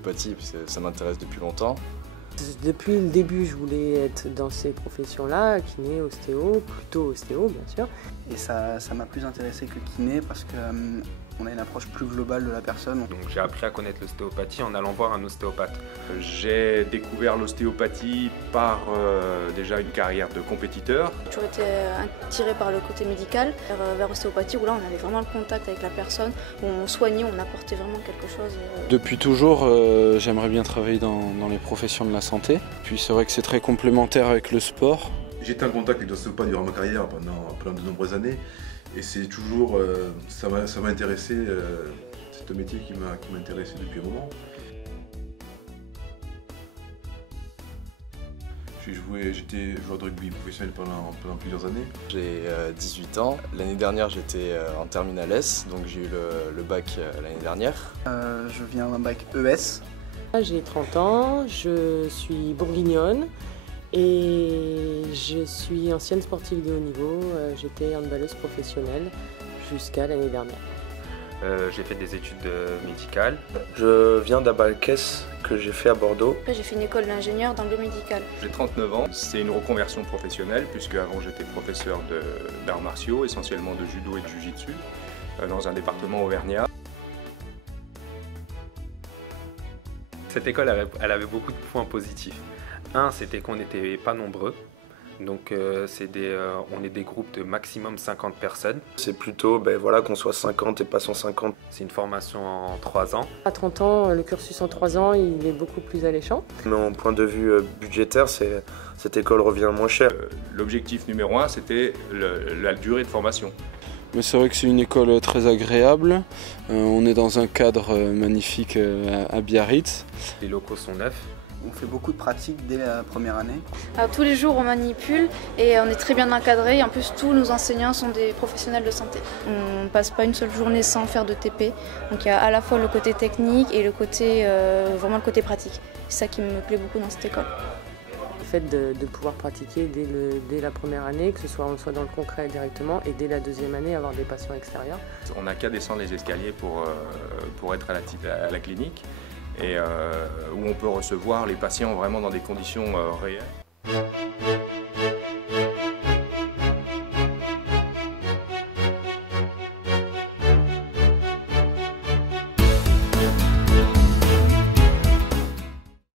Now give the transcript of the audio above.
l'ostéopathie parce que ça m'intéresse depuis longtemps. Depuis le début, je voulais être dans ces professions-là, kiné, ostéo, plutôt ostéo bien sûr. Et ça m'a plus intéressé que kiné parce qu'on a une approche plus globale de la personne. Donc j'ai appris à connaître l'ostéopathie en allant voir un ostéopathe. J'ai découvert l'ostéopathie par déjà une carrière de compétiteur. J'ai toujours été attirée par le côté médical, vers l'ostéopathie où là on avait vraiment le contact avec la personne, où on soignait, on apportait vraiment quelque chose. Depuis toujours, j'aimerais bien travailler dans les professions de la santé. Puis c'est vrai que c'est très complémentaire avec le sport. J'étais en contact avec l'ostéopathe durant ma carrière pendant de nombreuses années et c'est toujours, ça m'a intéressé, c'est un métier qui m'a intéressé depuis un moment. J'étais joueur de rugby professionnel pendant plusieurs années. J'ai 18 ans. L'année dernière, j'étais en terminale S, donc j'ai eu le bac l'année dernière. Je viens d'un bac ES. J'ai 30 ans, je suis bourguignonne et je suis ancienne sportive de haut niveau. J'étais handballeuse professionnelle jusqu'à l'année dernière. J'ai fait des études médicales. Je viens d'Abalkès que j'ai fait à Bordeaux. Après j'ai fait une école d'ingénieur dans le biomédical. J'ai 39 ans, c'est une reconversion professionnelle puisque avant j'étais professeur d'arts martiaux, essentiellement de judo et de jiu-jitsu, dans un département auvergnat. Cette école, elle avait beaucoup de points positifs. Un, c'était qu'on n'était pas nombreux. Donc on est des groupes de maximum 50 personnes. C'est plutôt qu'on soit 50 et pas 150. C'est une formation en 3 ans. À 30 ans, le cursus en 3 ans, il est beaucoup plus alléchant. Mais en point de vue budgétaire, cette école revient moins cher. L'objectif numéro 1, c'était la durée de formation. Mais c'est vrai que c'est une école très agréable. On est dans un cadre magnifique à Biarritz. Les locaux sont neufs. On fait beaucoup de pratiques dès la première année. Alors, tous les jours on manipule et on est très bien encadré. En plus tous nos enseignants sont des professionnels de santé. On ne passe pas une seule journée sans faire de TP. Donc il y a à la fois le côté technique et le côté, vraiment le côté pratique. C'est ça qui me plaît beaucoup dans cette école. Le fait de pouvoir pratiquer dès la première année, que on soit dans le concret directement, et dès la deuxième année avoir des patients extérieurs. On n'a qu'à descendre les escaliers pour être à la clinique et où on peut recevoir les patients vraiment dans des conditions réelles.